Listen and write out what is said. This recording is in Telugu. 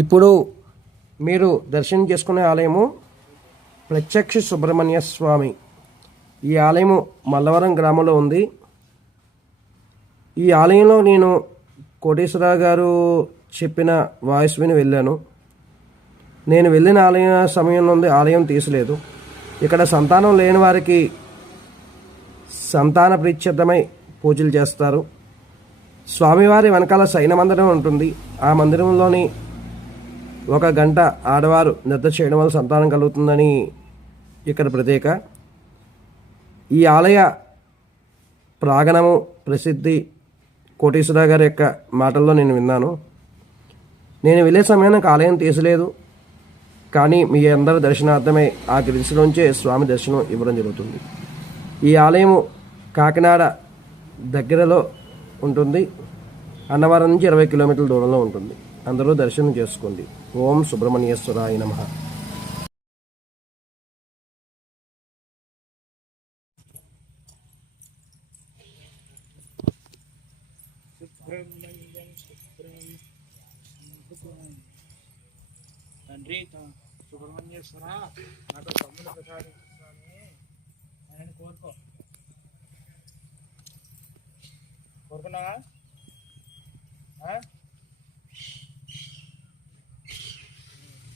ఇప్పుడు మీరు దర్శనం చేసుకునే ఆలయము ప్రత్యక్ష సుబ్రహ్మణ్య స్వామి. ఈ ఆలయము మల్లవరం గ్రామంలో ఉంది. ఈ ఆలయంలో నేను కోటేశ్వరరావు గారు చెప్పిన వాయిస్ విని వెళ్ళాను. నేను వెళ్ళిన సమయంలో ఆలయం తీసలేదు. ఇక్కడ సంతానం లేని వారికి సంతాన ప్రీత్యర్థమై పూజలు చేస్తారు. స్వామివారి వెనకాల శయన మందిరం ఉంటుంది. ఆ మందిరంలోని 1 గంట ఆడవారు నిద్ర చేయడం వల్ల సంతానం కలుగుతుందని ఇక్కడ ప్రత్యేక. ఈ ఆలయ ప్రాంగణము ప్రసిద్ధి కోటేశ్వరరావు గారి యొక్క మాటల్లో నేను విన్నాను. నేను వెళ్ళే సమయానికి ఆలయం తీసలేదు, కానీ మీ అందరి దర్శనార్థమై ఆ గిరిశలోంచే స్వామి దర్శనం ఇవ్వడం జరుగుతుంది. ఈ ఆలయము కాకినాడ దగ్గరలో ఉంటుంది. అన్నవరం నుంచి 20 కిలోమీటర్ల దూరంలో ఉంటుంది. అందరూ దర్శనం చేసుకోండి. ఓం సుబ్రహ్మణ్యేశ్వరాయ నమః. తండ్రి సుబ్రహ్మణ్యేశ్వర, నాకు తమ్ముడు ప్రసాదించుకొని ఆయన కోరుకున్నావా?